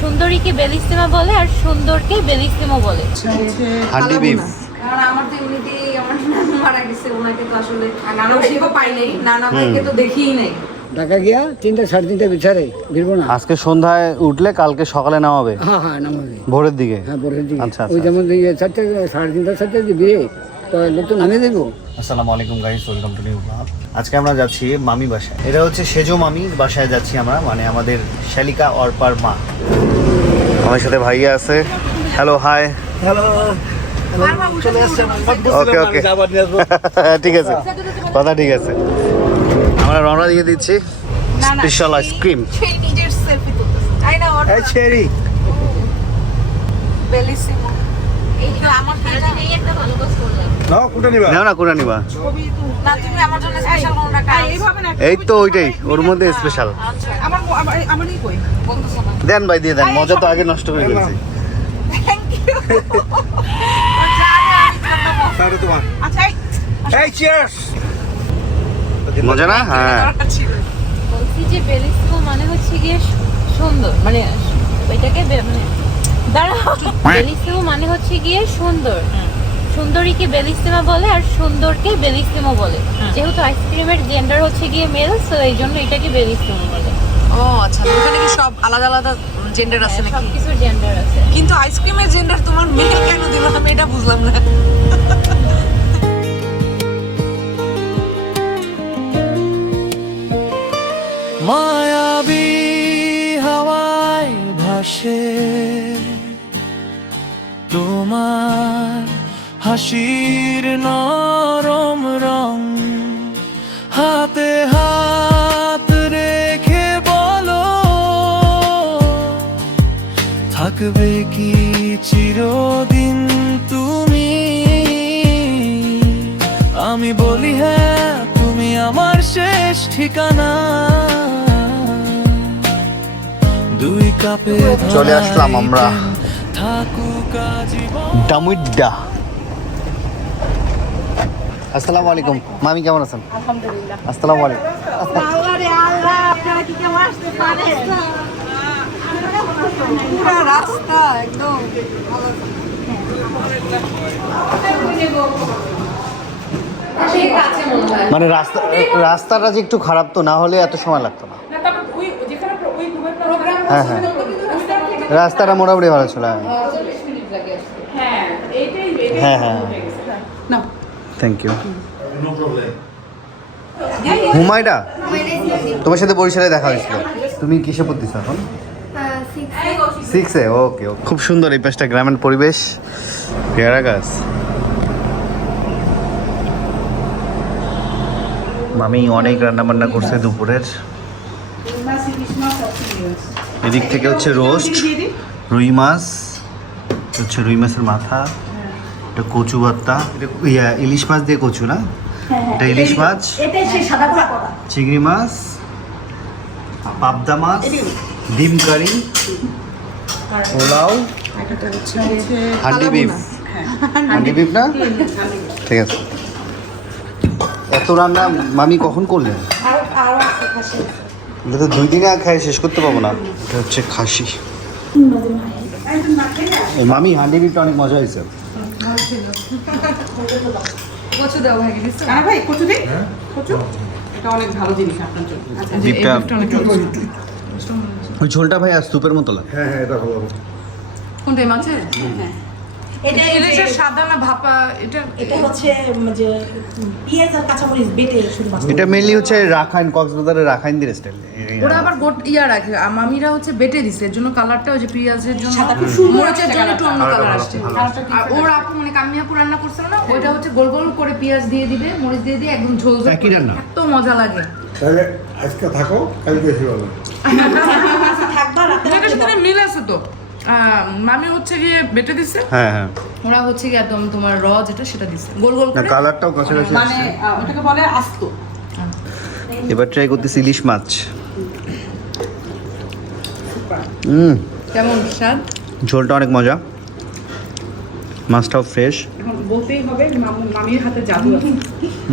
সুন্দরীকে বেলিসিমা বলে আর সুন্দরকে বেলিসিমো বলে। হান্ডি বিফ। কারণ আমার তো এমনিতে আমার নানু মারা গেছে, ওনাকে তো আসলে নানা ভাইকে পাই নাই, নানা ভাইকে তো দেখিই নাই। ঢাকা গিয়া 3টা 3:30 বিচারে ফিরবো না। আজকে সন্ধ্যায় উঠলে কালকে সকালে নামাবে? হ্যাঁ হ্যাঁ নামাবে ভোরের দিকে? হ্যাঁ ভোরের দিকে। আচ্ছা ওই যেমন 4টা 3:30 4টা যে বিয়ে তো লোক তো নামিয়ে দেবো। আসসালামু আলাইকুম guys, welcome to new blog. আজকে আমরা যাচ্ছি মামি বাসায়। এটা হচ্ছে সেজো মামির বাসায় যাচ্ছি আমরা, মানে আমাদের শালিকা অর্পার মা। আমার সাথে ভাইয়া আছে। Hello, hi. Hello okay okay ঠিক আছে, কথা ঠিক আছে। আমরা রওনা দিয়ে দিচ্ছি। Special ice cream. সেই নিজের সেলফি তুলতেছে। আই না এই চেরি। বেলিসিমো। এইটা আমার কাছে নেই, একটা ভালো কাজ করলাম। নাও কোটা নিবা? নাও না, কোটা নিবা? না তুমি আমার জন্য স্পেশাল কোনটা কাজ? এইভাবে না। এই তো ওইটাই ওর মধ্যে স্পেশাল। আমারই কই বলতেছ না। দেন ভাই, দিয়ে দেন, মজা তো আগে নষ্ট করে ফেলছি। Thank you. তাহলে তোমার আচ্ছা এই চিয়ার্স। মজা না? হ্যাঁ। বলছি যে বেলিসিমো মানে হচ্ছে গিয়ে সুন্দর, মানে ওইটাকে মানে দাঁড়াও, বেলিসিমো মানে হচ্ছে গিয়ে সুন্দর। সুন্দরীকে বেলিসিমা বলে আর সুন্দরকে বেলিসিমো বলে। যেহেতু আইসক্রিমের জেন্ডার হচ্ছে গিয়ে মেল, সো এই জন্য এটাকে বেলিসিমো বলে। ও আচ্ছা, ওখানে কি সব আলাদা আলাদা জেন্ডার আছে নাকি? সবকিছুর জেন্ডার আছে। কিন্তু আইসক্রিমের জেন্ডার তোমার মেল কেন দিল, আমি এটা বুঝলাম না। মায়াবী হাওয়ায় ভাসে তোমার হাসির নরম রং, হাতে হাত রেখে বলো থাকবে কি চিরদিন তুমি? আমি বলি হ্যাঁ, তুমি আমার শেষ ঠিকানা। দুই কাপে চলে আসলাম আমরা থাকুক জীবন। ডামুড্ডা। আসসালামু আলাইকুম মামি, কেমন আছেন? আলহামদুলিল্লাহ। আসসালামু আলাইকুম। আল্লাহ রে আল্লাহ, আপনারা কি কেমন আসতে পারেন? পুরো রাস্তা একদম মানে রাস্তাটা যে একটু খারাপ, তো না হলে এত সময় লাগতো না। হ্যাঁ হ্যাঁ, রাস্তাটা মোটামুটি ভালো ছিল। হ্যাঁ হ্যাঁ, থ্যাংক ইউ। হুমায়রা, তোমার সাথে বরিশালে দেখা হয়েছিল। তুমি কিসে পড়তেছো এখন? 6-এ। ওকে, খুব সুন্দর এই পাশটা, গ্রামের পরিবেশ, পেয়ারা গাছ। মামি অনেক রান্না বান্না করছে দুপুরের। এদিক থেকে হচ্ছে রোস্ট, রুই মাছ হচ্ছে, রুই মাছের মাথা, এটা কচু ভর্তা, ইলিশ মাছ দিয়ে কচু না, এটা ইলিশ মাছ, চিংড়ি মাছ, পাবদা মাছ, ডিম কারি, পোলাও, হান্ডি বিফ। হান্ডি বিফ না? ঠিক আছে। এত রান্না মামি কখন করলেন? এটা তো 2 দিনে খাই শেষ করতে পারবো না। এটা হচ্ছে খাসি। ও মামি, হান্ডি বিফটা অনেক মজা হয়েছে। কচু দাও ভাই, দিছো? আরে ভাই কচু দে। কচু এটা অনেক ভালো জিনিস আপনার জন্য। আচ্ছা, বিফটা ওই ঝোলটা ভাই আর স্যুপের মতো লাগে। হ্যাঁ হ্যাঁ, এটা ভালো। কোনটা মাছে? হ্যাঁ। এটা ইলিশের সাদা না ভাপা? এটা হচ্ছে যে পেঁয়াজ আর কাঁচামরিচ বেটে শুধুমাত্র। এটা মেইনলি হচ্ছে রাখাইন, কক্সবাজারের রাখাইনদের স্টাইল। ওরা আবার গোট ইয়া রাখে, মামিরা হচ্ছে বেটে দিছে, এর জন্য কালারটা ওই যে পেঁয়াজের জন্য, সাদা খুব সুন্দর মরিচের জন্য একটু অন্য কালার আসছে। আর ওর আপু মানে কামিয়াপু রান্না করছিল না, ওইটা হচ্ছে গোল গোল করে পেঁয়াজ দিয়ে দিবে, মরিচ দিয়ে দিয়ে একদম ঝোল ঝোল একই রান্না। এত মজা লাগে। তাহলে আজকে থাকো, কালকে এসে বলো। থাকবা রাতে এটার সাথে মিল আছে তো। মামি হচ্ছে গিয়ে বেটে দিছে, হ্যাঁ হ্যাঁ, ওরা হচ্ছে গিয়ে একদম তোমার র যেটা সেটা দিছে গোল গোল না করে। কালারটাও কাছাকাছি মানে আসছে। ওটাকে বলে আস্ত। এবার ট্রাই করতেছি ইলিশ মাছ। কেমন স্বাদ? ঝোলটা অনেক মজা, মাছটাও ফ্রেশ। এখন বলতেই হবে মামির হাতে জাদু আছে।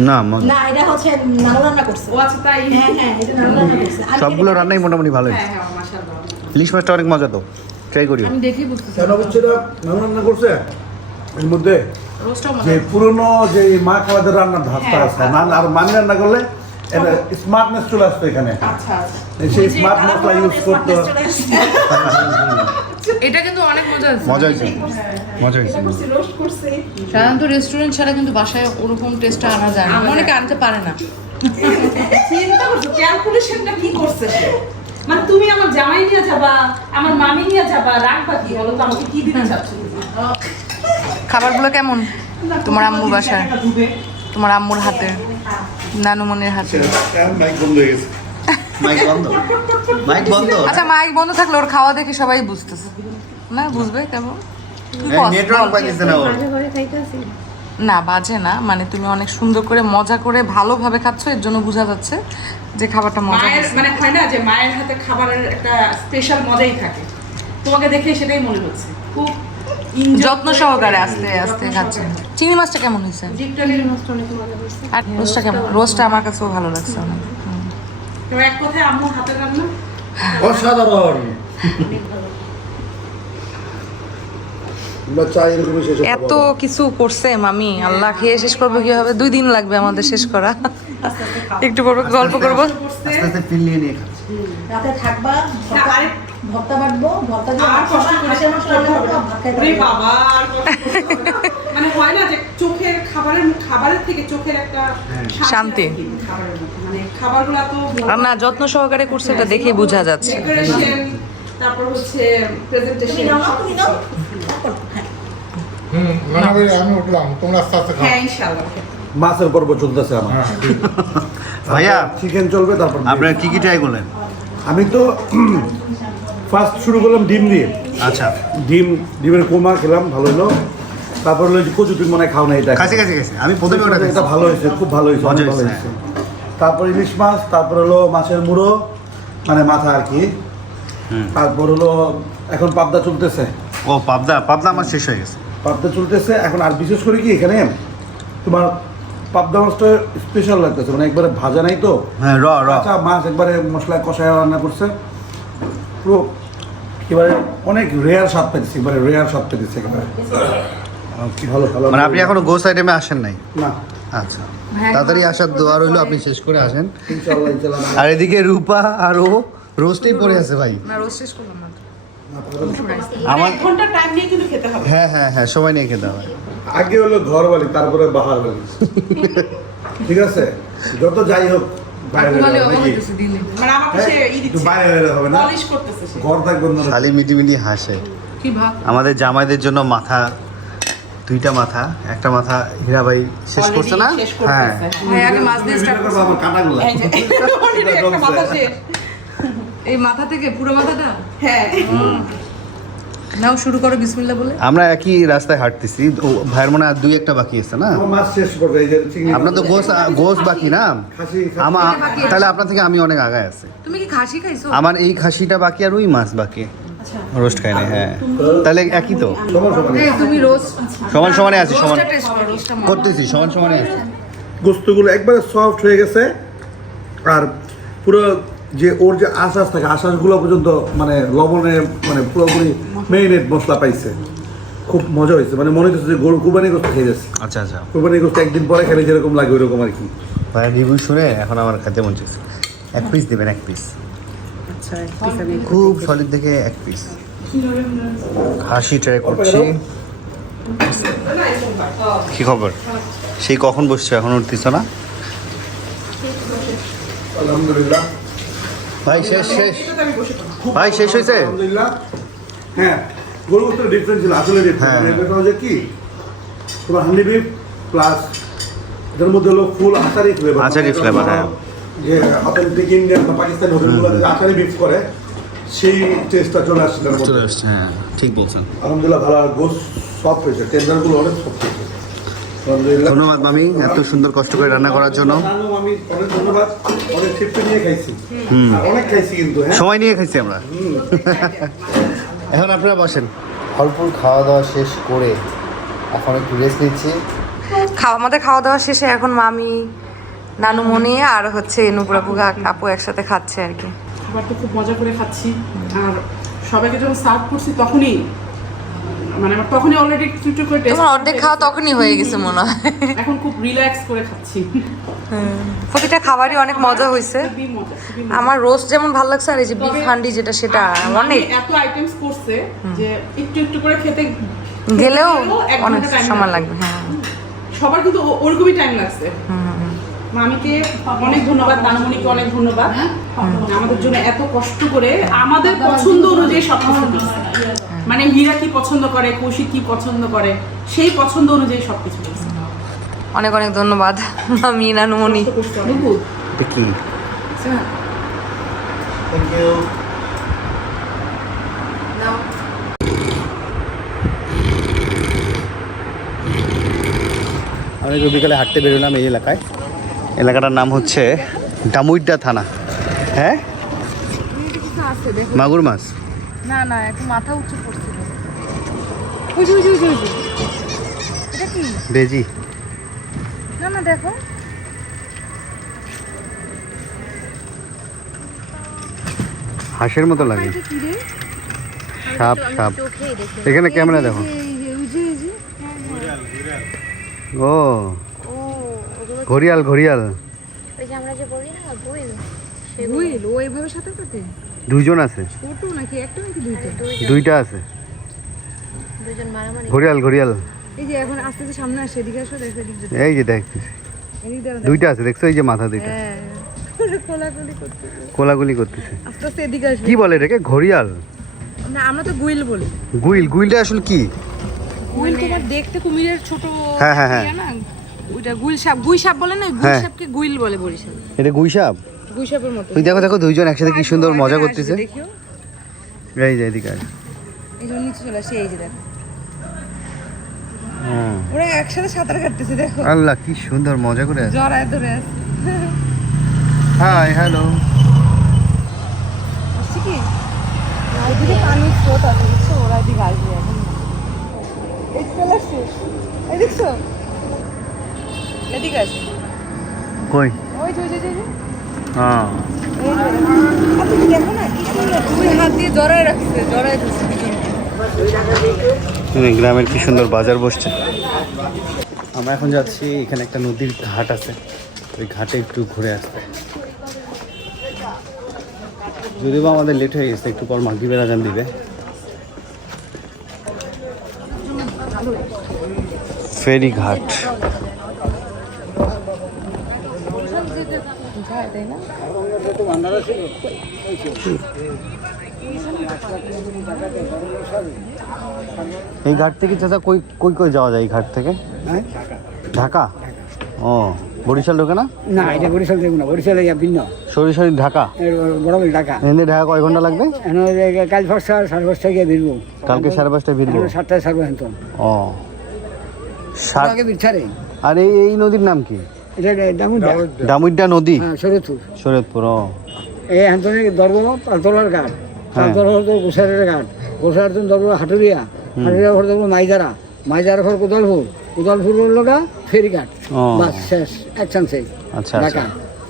না না এটা হচ্ছে নানু রান্না করছে। ও আচ্ছা তাই? হ্যাঁ হ্যাঁ, এটা নানু রান্না করছে। আর সবগুলো রান্নাই মোটামুটি ভালো হয়েছে। হ্যাঁ মাশাআল্লাহ। ইলিশ মাছটা অনেক মজা তো। ট্রাই করি। আমি দেখি বুঝতে কেন বুঝছে না রান্না করছে এর মধ্যে রোস্টটা যে পুরনো যে মা খাওয়াদের রান্নার ধাপটা আছে না আর মানি রান্না করলে এটা স্মার্টনেস চলে আসতো এখানে আচ্ছা সেই স্মার্ট মশলা ইউজ করতো এটা কিন্তু অনেক মজা আছে। মজা হয়েছে, মজা হয়েছে। রোস্ট করছে সাধারণত রেস্টুরেন্ট ছাড়া কিন্তু বাসায় ওরকম টেস্টটা আনা যায় না, অনেকে আনতে পারে না। চিন্তা করছো ক্যালকুলেশনটা কি করছে সে মানে তুমি আমার জামাই নিয়ে যাবা আমার মামি নিয়ে যাবা রাখবা কি বলো তো আমাকে কি দিতে চাচ্ছ খাবারগুলো কেমন তোমার আম্মুর বাসায়, তোমার আম্মুর হাতে, নানুমনির হাতে? মাইক বন্ধ হয়ে গেছে মাইক বন্ধ, মাইক বন্ধ। আচ্ছা মাইক বন্ধ থাকলে ওর খাওয়া দেখে সবাই বুঝতেছে না, বুঝবে কেমন? তুই বল, নেটওয়ার্ক বল। পাইতেছে না ওর। মাঝে ঘরে খাইতেছি না বাজে না, মানে তুমি অনেক সুন্দর করে মজা করে ভালোভাবে খাচ্ছ, এর জন্য বোঝা যাচ্ছে যে খাবারটা মজা মায়ের হয়েছে। মানে হয় না যে মায়ের হাতে খাবারের একটা স্পেশাল মজাই থাকে তোমাকে দেখে সেটাই মনে হচ্ছে খুব যত্ন সহকারে আস্তে আস্তে খাচ্ছে। চিংড়ি মাছটা কেমন হয়েছে? আর রোস্টটা কেমন? রোস্টটা আমার কাছেও ভালো লাগছে অনেক। এক কথায় আম্মুর হাতের রান্না অসাধারণ আমরা চাই এরকমই শেষ হোক। এত কিছু করছে মামি, আল্লাহ খেয়ে শেষ করবো কিভাবে? 2 দিন লাগবে আমাদের শেষ করা। একটু পর গল্প করবো। করছে আস্তে আস্তে ফিল নিয়ে নিয়ে খাচ্ছি। রাতে থাকবা না, আরে ভর্তা বাটবো ভর্তা দিয়ে আর কষ্ট করে হাঁসের মাংস রান্না করবো, ভাত খাইতে ওরে পারবো। বাবা আর কষ্ট করতে হবে না। মানে হয় না যে চোখের খাবারের থেকে চোখের একটা শান্তি। আছে কিন্তু খাবারের মধ্যে। মানে খাবারগুলো তো আর না যত্ন সহকারে করছে, এটা দেখেই বোঝা যাচ্ছে। ডেকোরেশন তারপর হচ্ছে তুমি প্রেজেন্টেশন নাও না, তুমি নাও। আমি উঠলাম তোমরা আস্তে আস্তে খাও হ্যাঁ ইনশাআল্লাহ মাছের পর্ব চলতেছে আমার ভাইয়া চিকেন চলবে তারপর আপনারা কি কি ট্রাই করলেন? আমি তো ফার্স্ট শুরু করলাম ডিম দিয়ে আচ্ছা, ডিমের কোমা খেলাম ভালো হলো তারপর হলো যে কচু তুমি মনে হয় খাও না এটা কাছে কাছে কাছে আমি প্রথমে ওটা এটা দেখছি। ভালো হয়েছে খুব ভালো হয়েছে মজা অনেক ভালো হয়েছে, হয়েছে তারপর ইলিশ মাছ তারপর হলো মাছের মুড়ো মানে মাথা আর কি তারপর হলো এখন পাবদা চলতেছে ও পাবদা, পাবদা আমার শেষ হয়ে গেছে। পাবদা চলতেছে এখন আর বিশেষ করে কি এখানে তোমার পাবদা মাছটা স্পেশাল লাগতেছে মানে একবারে ভাজা নাই তো হ্যাঁ, র র কাঁচা মাছ একবারে মশলায় কষায় রান্না করছে পুরো একেবারে অনেক রেয়ার স্বাদ পেতেছি একেবারে রেয়ার স্বাদ পেতেছি একেবারে ভালো ভালো মানে আপনি এখনো গোস আইটেমে আসেন নাই? না আচ্ছা, তাড়াতাড়ি আসার দোয়া রইলো, আপনি শেষ করে আসেন। ইনশাআল্লাহ ইনশাআল্লাহ আর এদিকে রূপা আর ও রোস্টেই পড়ে আছে ভাই। না রোস্ট শেষ করলাম না তো। আমার 1 ঘন্টা টাইম নিয়ে কিন্তু খেতে হবে হ্যাঁ হ্যাঁ হ্যাঁ, সময় নিয়ে খেতে হয়। আগে হলো ঘর বাড়ি তারপরে বাহার বাড়ি ঠিক আছে যত যাই হোক বাইরে আপু বলে বেরো, অবাক নাকি? হইতেছে দিলে। মানে আমাকে সে হ্যাঁ, ই একটু দিচ্ছে বাইরে বেরো হবে না পলিশ করতেছে সে ঘর থাকবেন না খালি মিটিমিটি হাসে। কি ভাব? আমাদের জামাইদের জন্য মাথা, 2টা মাথা, একটা মাথা হীরা ভাই শেষ করছে না? শেষ হ্যাঁ, করতেছে ভাই আগে মাছ দিয়ে স্টার্ট করো। আমার কাটাগুলো এই যে already একটা মাথা শেষ এই মাথা থেকে পুরো মাথাটা হ্যাঁ নাও শুরু করো বিসমিল্লাহ বলে। আমরা একই রাস্তায় হাঁটতেছি, ও ভাইয়ের মনে হয় আর 2-1টা বাকি আছে না? আমার মাছ শেষ করবে এই যে চিংড়ি আপনার তো গোস বাকি না? খাসি আমার তাহলে আপনার থেকে আমি অনেক আগায় আছি। তুমি কি খাসি খাইছো? আমার এই খাসিটা বাকি আর ওই মাছ বাকি, আচ্ছা রোস্ট খাই না। হ্যাঁ, তাহলে একই তো, সমান সমান এই তুমি রোস্ট সমান সমানে আছি, সমান রোস্টটা টেস্ট করো, রোস্টটা মজা। করতেছি, সমান সমানে আছি। গোস্তগুলো একবারে সফট হয়ে গেছে আর পুরো যে ওর যে আশ্বাস থাকে আশ্বাসগুলো পর্যন্ত মানে লবণে মানে পুরোপুরি মেরিনেট মশলা পাইছে খুব মজা হয়েছে মানে মনে হচ্ছে যে গরু কুরবানি গোস্ত খেয়ে যাচ্ছে আচ্ছা আচ্ছা, কুরবানি গোস্ত একদিন পরে খেলে যেরকম লাগে ওইরকম আর কি ভাইয়ের রিভিউ শুনে এখন আমার খেতে মন চাইছে। 1 পিস দেবেন, 1 পিস, খুব সলিড দেখে 1 পিস। খাসি ট্রাই করছি। কি খবর? সেই কখন বসছো, এখন উঠতেছ না? আলহামদুলিল্লাহ ভাই শেষ শেষ, ভাই শেষ হয়েছে? আলহামদুলিল্লাহ হ্যাঁ গরু গোস্তের ডিফারেন্স ছিল আসলে হ্যাঁ। ডিফারেন্স হচ্ছে কি তোমার হান্ডি বিফ প্লাস এটার মধ্যে হলো ফুল আচারি ফ্লেভার আচারি flavor, হ্যাঁ। যে অথেন্টিক ইন্ডিয়ান বা পাকিস্তানি হোটেলগুলো যে আচারি বিফ করে সেই টেস্টটা চলে আসছে তার মধ্যে। চলে আসছে, হ্যাঁ ঠিক বলছেন। আলহামদুলিল্লাহ ভালো আর গোস্ত সফট হয়েছে টেন্ডারগুলো অনেক সফট হয়েছে আলহামদুলিল্লাহ ধন্যবাদ মামি এত সুন্দর কষ্ট করে রান্না করার জন্য। আমি অনেক ধন্যবাদ অনেক তৃপ্তি নিয়ে খাইছি আর অনেক খাইছি কিন্তু হ্যাঁ সময় নিয়ে খাইছি আমরা। এখন আপনারা বসেন। ফলফুল খাওয়া দাওয়া শেষ করে এখন একটু রেস্ট নিচ্ছি। আমাদের খাওয়া দাওয়া শেষে এখন মামি, নানুমণি আর হচ্ছে নুপুর আপু একসাথে খাচ্ছে আর কি। খাবার তো খুব মজা করে খাচ্ছি আর সবাইকে যখন সার্ভ করছি তখনই মানে আমার তখনই অলরেডি একটু একটু করে টেস্ট তোমার অর্ধেক খাওয়া তখনই হয়ে গেছে মনে হয়। এখন খুব রিল্যাক্স করে খাচ্ছি। প্রতিটা খাবারই অনেক মজা হয়েছে। খুবই মজা, খুবই মজা। আমার রোস্ট যেমন ভালো লাগছে আর এই যে বিফ হান্ডি যেটা সেটা অনেক এত আইটেমস করছে যে একটু একটু করে খেতে গেলেও এক অনেক ঘন্টা time সময় লাগবে। হ্যাঁ সবার কিন্তু ওরকমই টাইম লাগছে। মামিকে অনেক ধন্যবাদ, নানুমণিকে অনেক ধন্যবাদ আমাদের জন্য এত কষ্ট করে আমাদের পছন্দ অনুযায়ী সব কিছু করছে। মানে মীরা কি পছন্দ করে, কৌশিক কি পছন্দ করে, সেই পছন্দ অনুযায়ী সবকিছু করছে। অনেক অনেক ধন্যবাদ মামি নানুমণি। কি থ্যাংক ইউ। আমরা একটু বিকালে হাঁটতে বেরোলাম এই এলাকায়। এলাকাটার নাম হচ্ছে ডামুইড্ডা থানা। হ্যাঁ মাগুর মাছ না না একটু মাথা উঁচু করছিল। ওই এটা কি? বেজি। না না দেখো হাঁসের মতো লাগে। সাপ সাপ। এখানে ক্যামেরা দেখো। ও ঘড়িয়াল ঘড়িয়াল। ওই যে আমরা যে বলি না বুইল, বুইল ও এইভাবে সাঁতার কাটে? দুইজন আছে। ছোট নাকি একটা নাকি দুইটা? দুইটা আছে। দুজন মারামারি। ঘড়িয়াল ঘড়িয়াল। এই যে এখন আস্তে আস্তে সামনে আসে, এদিকে আসো, দেখো এদিকে এই যে দেখছিস দেখো। দুইটা আছে, দেখছো এই যে মাথা দুইটা হ্যাঁ কোলাকুলি করতেছে। কোলাগুলি করতেছে। আস্তে আস্তে এদিকে আসবে। কি বলে এটাকে? ঘড়িয়াল না আমরা তো গুইল বলি। গুইল। গুইলটা আসলে কি? গুইল তোমার দেখতে কুমিরের ছোট হ্যাঁ, হ্যাঁ, হ্যাঁ। ইয়া না, ওইটা গুইল সাপ। গুই সাপ বলে না, গুই হ্যাঁ। সাপকে গুইল বলে বরিশালে। এটা গুই সাপ। গুই সাপের মতো। তুই দেখো দেখো দুইজন একসাথে কি সুন্দর মজা করতেছে। দেখিও এই যে এদিকে আয়। এই যে নিচে চলে আসে, এই যে দেখো হুম। ওরা একসাথে সাঁতার কাটতেছে, দেখো আল্লাহ কি সুন্দর মজা করে আছে। জড়ায় ধরে আছে। Hi hello. আসছে কি ওদিকে পানির স্রোত আছে, দেখছো ওরা এদিকে আসবে এখন। এই চলে আসছে, এই দেখছো এদিকে আসে। কই? ওই যে ওই যে, ওই যে হ্যাঁ এই যে। আর তুমি দেখো না কি সুন্দর, দুই হাত দিয়ে জড়ায় রাখছে, জড়ায় ধরছে দুজনকে। গ্রামের কি সুন্দর বাজার বসছে। আমরা এখন যাচ্ছি, এখানে একটা নদীর ঘাট আছে, ওই ঘাটে একটু ঘুরে আসতে। যদিও বা আমাদের লেট হয়ে গেছে, একটু পর মাগরিবের আজান দিবে। ফেরি ঘাট। তাই না? এই ঘাট থেকে চাচা কই কই কই যাওয়া যায় এই ঘাট থেকে? ঢাকা। ও বরিশাল ঢোকে না? না এটা বরিশাল দেখবো না, বরিশাল ভিন্ন, সরাসরি ঢাকা। বড়বল ঢাকা। এখান থেকে ঢাকা কয় ঘন্টা লাগবে? কাল 5:30 গিয়ে ভিড়বো, কালকে 5:30 ভিড়বো। 7টায় ছাড়বো এখন। ও সাত। আগে বিছারে। আর এই নদীর নাম কি? এটা ডামুড্ডা। ডামুড্ডা নদী। হ্যাঁ শরৎপুর। শরৎপুর। ও এই হান্তনে ধরবো পালতলার ঘাট, পালতলা হতো গোসারের ঘাট, গোসার তুমি ধরবো হাটুরিয়া, হাটুরিয়া ঘর ধরবো মাইজারা, মাইজারা ঘর কোদালপুর, কোদালপুর লোকা ফেরি ঘাট। ও। বাস শেষ, এক চান্সে আচ্ছা ঢাকা। আচ্ছা।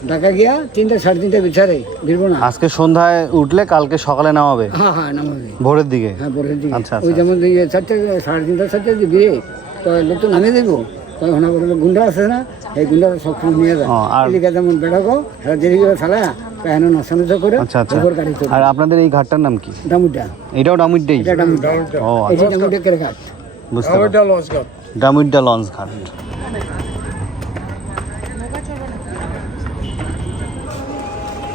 ঢাকা গিয়া 3টা 3:30 বিছারে ভিড়বো না। আজকে সন্ধ্যায় উঠলে কালকে সকালে নামাবে হ্যাঁ হ্যাঁ নামাবে। ভোরের দিকে। হ্যাঁ ভোরের দিকে। আচ্ছা, ওই আচ্ছা। যেমন 3:30 4:30 বিয়ে, তো লোক তো নামিয়ে দেবো, তখন আমার গুন্ডা আছে না, এই গুন্ডা সব নিয়ে যায়। ও, আর- এদিকে যেমন বেড়াকো দেরি করে ফেলা কেন নাচানো করে আচ্ছা আচ্ছা। ওপর গাড়ি চলে। আর আপনাদের এই ঘাটটার নাম কি? ডামুড্ডা। এটাও ডামুড্ডাই? এটা ডামুড্ডা। ও এই যে আচ্ছা, ডামুড্ডা ঘাট। বুঝতে পারছি। ডামুড্ডা লঞ্চ ঘাট।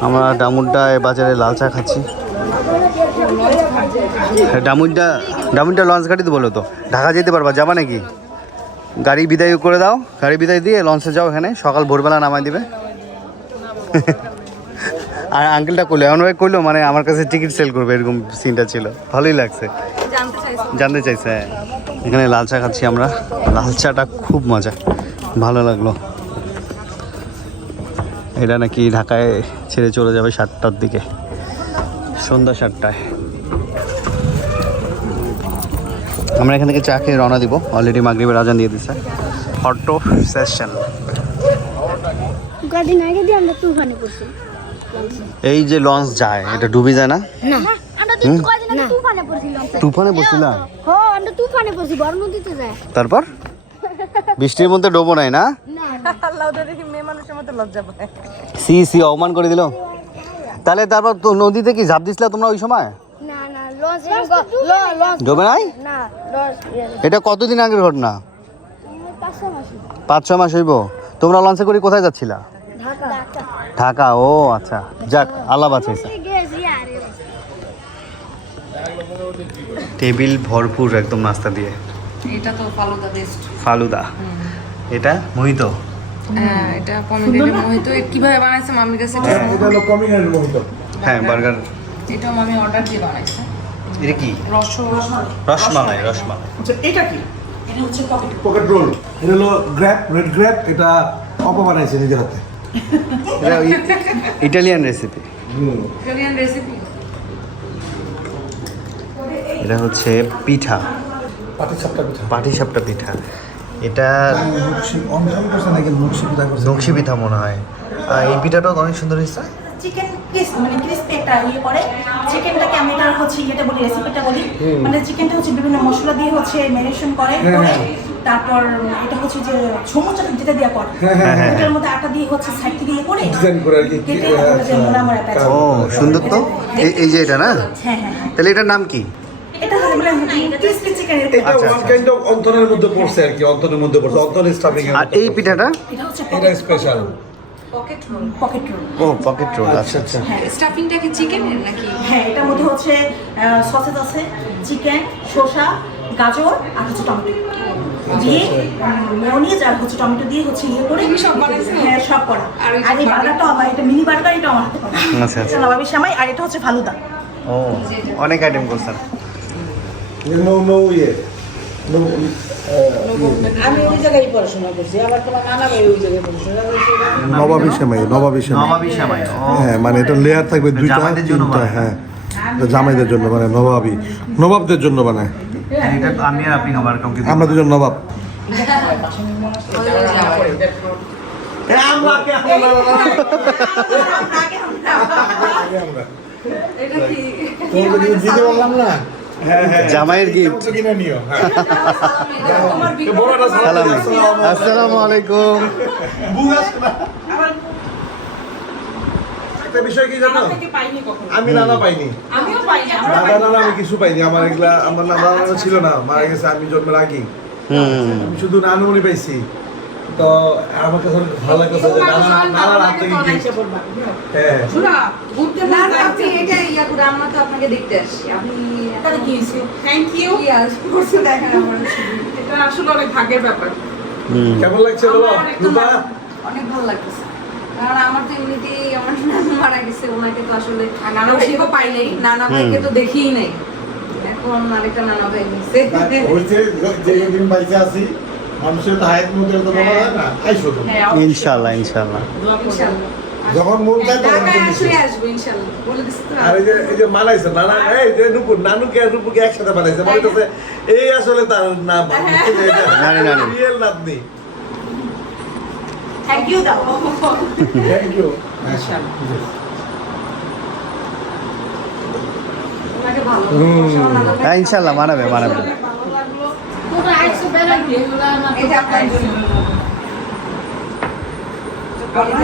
আমরা ডামুড্ডা বাজারে লাল চা খাচ্ছি। ডামুড্ডা লঞ্চ ঘাটই তো বলো তো। ঢাকা যেতে পারবা, যাবা নাকি? গাড়ি বিদায় করে দাও, গাড়ি বিদায় দিয়ে লঞ্চে যাও, এখানে সকাল ভোরবেলা নামাই দিবে। আর আঙ্কেলটা করলো এমনভাবে করলো, মানে আমার কাছে টিকিট সেল করবে, এরকম সিনটা ছিল। ভালোই লাগছে, জানতে চাইছে। হ্যাঁ এখানে লাল চা খাচ্ছি আমরা, লাল চাটা খুব মজা, ভালো লাগলো। এটা নাকি ঢাকায় ছেড়ে চলে যাবে 7টার দিকে, সন্ধ্যা 7টায়। আমরা এখান থেকে চা খেয়ে রওনা দিব, অলরেডি মাগরিবের আজান দিয়ে দিচ্ছে। Photo session. কদিন আগে দিয়ে আমরা তুফানে পড়ছি। এই যে লঞ্চ যায়, এটা ডুবে যায় না? না আমরা হুম? কয়দিন আগে তুফানে পড়ছিলাম তুফানে বসছিলা? হ্যাঁ আমরা তুফানে পড়ছি বড় নদীতে যায় তারপর বৃষ্টির মধ্যে ডোবো নাই না? না আল্লাহ ওদের দেখি মেয়ে মানুষের মতো লজ্জা পায়। সি অপমান করে দিল। তাহলে তারপর তো নদীতে কি ঝাঁপ দিছিলা তোমরা ওই সময়? না না লস ডোবে নাই? না লস এটা কতদিন আগের ঘটনা? 5 মাস 5-6 মাস হইব। তোমরা লঞ্চে করে কোথায় যাচ্ছিলা? ঢাকা ঢাকা। ও আচ্ছা, যাক আল্লাহ বাঁচাইছে। গেছি আরে টেবিল ভরপুর একদম নাস্তা দিয়ে। এটা তো ফালুদা বেস্ট। ফালুদা, এটা মোহিত। হ্যাঁ এটা পমিগ্রেনেট মোহিত। কিভাবে বানাইছে মামির কাছে একটু শুনো। এটা হলো কমিউনাল মোহিত। হ্যাঁ বার্গার। এটা মামি অর্ডার দিয়ে বানাইছে। এটা কি? রসমালাই। আচ্ছা এটা কি? এটা হচ্ছে পকেট পকেট রোল। এটা হলো গ্র্যাপ, রেড গ্র্যাপ। এটা অপমান আছে নিজের হাতে। এটা ইটালিয়ান রেসিপি। Italian recipe. এটা হচ্ছে পিঠা, পাটিসাপটা পিঠা। পাটিসাপটা পিঠা। এটা অন্ধকার করছে নাকি মুখশি পিঠা করছে? নকশি পিঠা মনে হয়। এই পিঠাটাও অনেক সুন্দর হয়েছে। চিকেন মানে ক্রিস্পি একটা ইয়ে করে চিকেনটাকে আমি এটা হচ্ছে ইয়েটা বলি রেসিপিটা বলি মানে চিকেনটা হচ্ছে বিভিন্ন মশলা দিয়ে হচ্ছে ম্যারিনেশন করে তারপর এটা হচ্ছে যে সমুচা যেটা দিয়ে করে এটার মধ্যে আটা দিয়ে হচ্ছে সাইড দিয়ে করে ডিজাইন করে আর কি। কেটে তারপরে যে মোড়া মোড়া প্যাচ ও সুন্দর তো। এই যে এটা না? হ্যাঁ তাহলে এটার নাম কি? এটা হচ্ছে মানে ক্রিস্পি চিকেন এটা ওয়ান কাইন্ড অফ অন্তরের মধ্যে পড়ছে আর কি। অন্তরের মধ্যে পড়ছে, অন্তরের স্টাফিং। আর এই পিঠাটা? এটা হচ্ছে এটা special. Pocket roll. Pocket roll ও পকেট রোল। আচ্ছা আচ্ছা। স্টাফিংটা কি চিকেনের নাকি? হ্যাঁ এটার মধ্যে হচ্ছে সসেজ আছে চিকেন শসা গাজর আর হচ্ছে টমেটো দিয়ে মেয়োনিজ আর হচ্ছে টমেটো দিয়ে হচ্ছে ইয়ে করে সব বানাইছো? হ্যাঁ সব করা আর এই বার্গারটা আমার এটা মিনি বার্গার এটা আমার হাতে করা আচ্ছা আচ্ছা। এটা নবাবী সামাই আর এটা হচ্ছে ফালুদা ও অনেক আইটেম করছেন। নো ইয়ে নো। আমি ওই জায়গায় পড়াশোনা করছি আবার তোমার নানা ভাই ওই জায়গায় পড়াশোনা করছি নবাবী সেমাই। নবাবী সেমাই। ও হ্যাঁ মানে এটা লেয়ার থাকবে দুইটা জামাইদের জন্য তিনটা। বানায়। হ্যাঁ এটা জামাইদের জন্য মানে নবাবী নবাবদের জন্য বানায়। এটা তো আমি আর আপনি খাবার কাউকে দিব না। আমরা দুজন নবাব। জামাইয়ের গিফট। আসসালামু আলাইকুম। একটা বিষয় কি জানো? থেকে পাইনি কখনো। আমি নানা পাইনি। আমিও পাইনি। আমরা নানা আমি কিছু পাইনি। আমার এগুলা আমার নানা ছিল না, মারা গেছে আমি জন্মের আগে। আমি শুধু নানুমণি পাইছি। তো আমার কাছে অনেক ভালো লাগতেছে যে নানার হাত থেকে gift। হ্যাঁ শোনা, ঘুরতে না না আপনি এটা ইয়া করে আমরা তো আপনাকে দেখতে আসছি। আপনি তাহলে কি হয়েছে থ্যাংক ইউ। কি আর করছে দেখেন আমার। এটা আসলে অনেক ভাগ্যের ব্যাপার। কেমন লাগছে বলো রূপা? অনেক ভালো লাগতেছে। কারণ আমার তো এমনিতেই আমার নানু মারা গেছে, ওনাকে তো আসলে নানা ভাইকেও পাই নাই। নানা ভাইকে তো দেখিই নাই। এখন আরেকটা নানা ভাই হয়েছে। যেদিন বাইচে আছি মানুষের তো হায়াত মধ্যে তো বলা যায় না। আইসো তুমি। হ্যাঁ ইনশাআল্লাহ ইনশাআল্লাহ। ইনশাআল্লাহ। যখন মন চায় তখন ঢাকায় তুমি আসলে এসো। আসবো ইনশাআল্লাহ। বলে দিচ্ছি তো। আর এই যে মানাইছে নানা এই যে নুপুর নানুকে আর রূপুকে একসাথে বানাইছে মনে হচ্ছে এই আসলে তার নাম নানি, নানি। রিয়েল নাতনি। থ্যাংক ইউ দাও থ্যাংক ইউ। ওনাকে ভালো। হ্যাঁ ইনশাআল্লাহ মানাবে। এটা আপনার জন্য।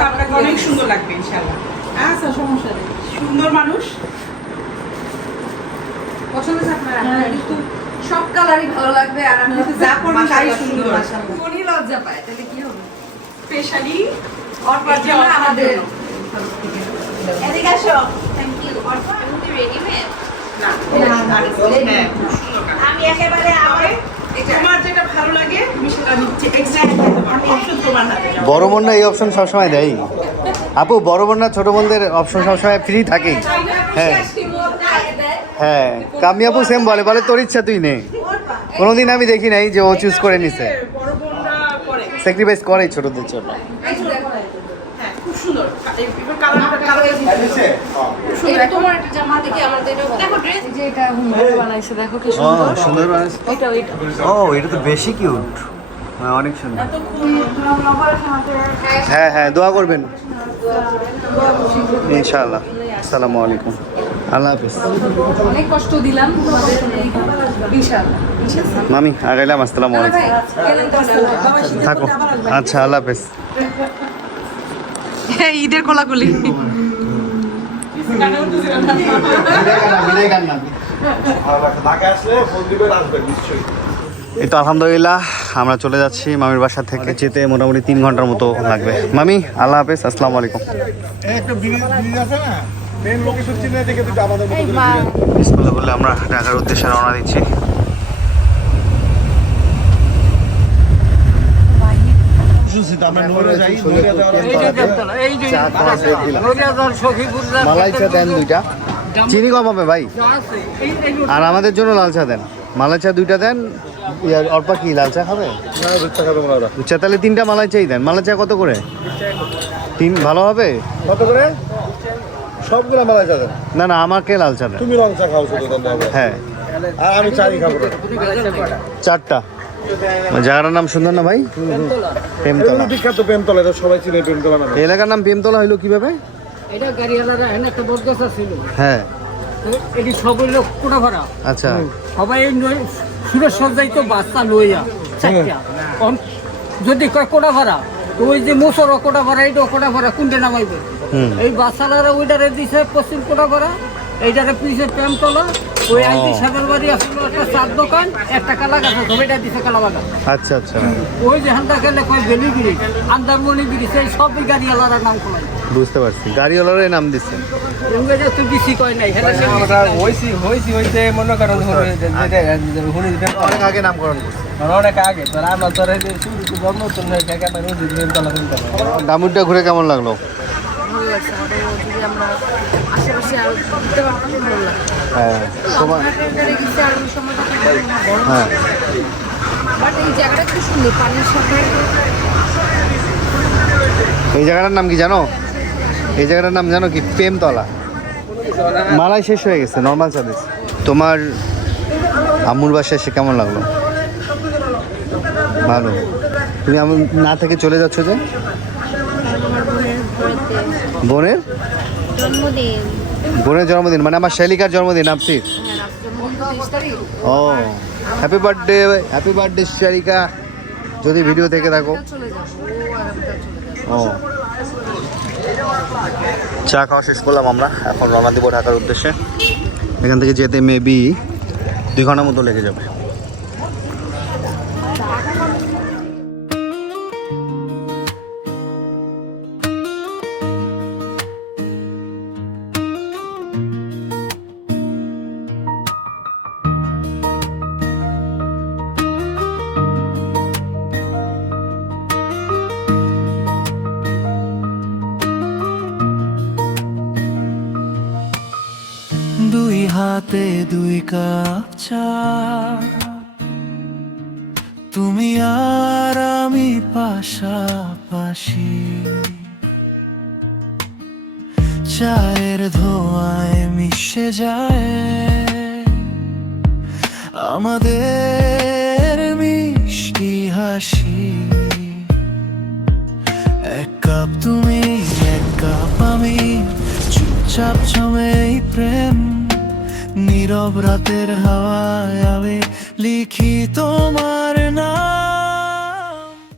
আপনাকে অনেক সুন্দর লাগবে ইনশাআল্লাহ। আচ্ছা সমস্যা নেই। সুন্দর মানুষ। পছন্দ আছে আপনার? কিন্তু সব কালারই ভালো লাগবে আর আপনি যা করবেন তাই সুন্দর। কোনই লজ্জা পায় তাহলে কি হবে? স্পেশালি অর্পার জন্য আমাদের এদিকে আসো থ্যাংক ইউ। অর্পা তুমি রেডিমেড? না। হ্যাঁ, খুব সুন্দর কাজ। আমি একেবারে আমার তোমার যেটা ভালো লাগে আমি সেটা নিচ্ছি। এক্সাক্ট আমি অপশন তোমার হাতে যাও। বড় বোনরা এই অপশন সবসময় দেয়। আপু বড় বোনরা ছোট বোনদের অপশন সবসময় ফ্রি থাকেই। হ্যাঁ হ্যাঁ কামি আপু সেম বলে তোর ইচ্ছা তুই নে। কোনোদিন আমি দেখি নাই যে ও চুজ করে নিছে। বড় বোনরা করে। স্যাক্রিফাইস করে ছোটদের জন্য। হ্যাঁ, খুব সুন্দর। এবার কালারটা এটা তোমার একটা জামা দেখি আমার তো এটা দেখো ড্রেস যে এটা হুমরে বানাইছে দেখো কি ও সুন্দর। সুন্দর বানাইছে। এটা ও এটা তো বেশি কিউট। অনেক সুন্দর। হ্যাঁ হ্যাঁ দোয়া করবেন ইনশাআল্লাহ। আসসালামু আলাইকুম। আল্লাহ হাফিজ অনেক কষ্ট দিলাম তোমাদের ইনশাআল্লাহ মামি আগাইলাম। আসসালামু আলাইকুম। থাকো। আচ্ছা, আল্লাহ হাফিজ। ঈদের কোলাকুলি এই তো আলহামদুলিল্লাহ আমরা চলে যাচ্ছি মামির বাসা থেকে। যেতে মোটামুটি 3 ঘন্টার মতো লাগবে। মামি আল্লাহ হাফেজ, আসসালামু আলাইকুম। বিসমিল্লাহ বলে আমরা ঢাকার উদ্দেশ্যে রওনা দিচ্ছি। মালাই চা দেন 2টা, চিনি কম হবে ভাই, আর আমাদের জন্য লাল চা দেন। মালাই চা 2টা দেন। অল্পা কি লাল চা খাবে? দুধ চা তাহলে 3টা মালাই চাই দেন। মালাই চা কত করে? 3 ভালো হবে? কত করে? সবগুলো মালাই চা দেন। না না, আমাকে লাল চা দেন। তুমি রং চা খাও শুধু দেন হবে। হ্যাঁ, আর আমি চাই খাবো। 4টা। জায়গাটার নাম সুন্দর না ভাই? প্রেমতলা। বিখ্যাত প্রেমতলা, এটা সবাই চিনে প্রেমতলা নামে। এই এলাকার নাম প্রেমতলা হইলো কিভাবে? এটা গাড়িওয়ালারা এখানে একটা বদগাছা ছিল, হ্যাঁ, এটি সবাই লোক কোটা ভাড়া আচ্ছা। সবাই সুরেশ সজ্জাই তো বাচ্চা লইয়া যদি কয় কোটা ভাড়া, ওই যে মুসর কোটা ভাড়া, এইটা কোটা ভাড়া কোনটা নামাইবে? এই বাচ্চারা ওইটারে দিছে পশ্চিম কোটা ভাড়া, এইটারে পিছে প্রেমতলা। ওই আইজি সাগর বাড়ি আসলে একটা চার দোকান, একটা কালা গাছ আছে, ওইটা দিছে কালা বাগান। আচ্ছা আচ্ছা, ওই যেখানটা গেলে কয় বেলিগিরি, আন্দারমণি ব্রিজ, এই সব গাড়িওয়ালারা নাম খোলাই। বুঝতে পারছি, গাড়িওয়ালারই নাম দিচ্ছে। ইংরেজি তুই বেশি কয় নাই, হইতে মনে করেন অনেক আগে নামকরণ করছে। অনেক আগে তোর আমার তোর জন্ম তো দামুরটা ঘুরে কেমন লাগলো? হ্যাঁ, তোমার হ্যাঁ, এই জায়গাটার নাম কি জানো? এই জায়গাটার নাম জানো কি? প্রেমতলা। মালাই শেষ হয়ে গেছে, নর্মাল সার্ভিস। তোমার আম্মুর বাসায় এসে কেমন লাগলো? ভালো। তুমি আমি না থেকে চলে যাচ্ছ যে? বোনের জন্মদিন বোনের জন্মদিন, মানে আমার শালিকার জন্মদিন আপসির। ও, হ্যাপি বার্থডে, হ্যাপি বার্থডে শালিকা, যদি ভিডিও দেখে থাকো। ও, চা খাওয়া শেষ করলাম আমরা, এখন রওনা দিব ঢাকার উদ্দেশ্যে। এখান থেকে যেতে মেবি 2 ঘন্টার মতো লেগে যাবে। দুই হাতে 2 কাপ চা, তুমি আর আমি পাশাপাশি, চায়ের ধোঁয়ায় মিশে যায় আমাদের মিষ্টি হাসি। 1 কাপ তুমি, 1 কাপ আমি, চুপচাপ জমে এই প্রেম, নীরব রাতের হাওয়ায় আমি লিখি তোমার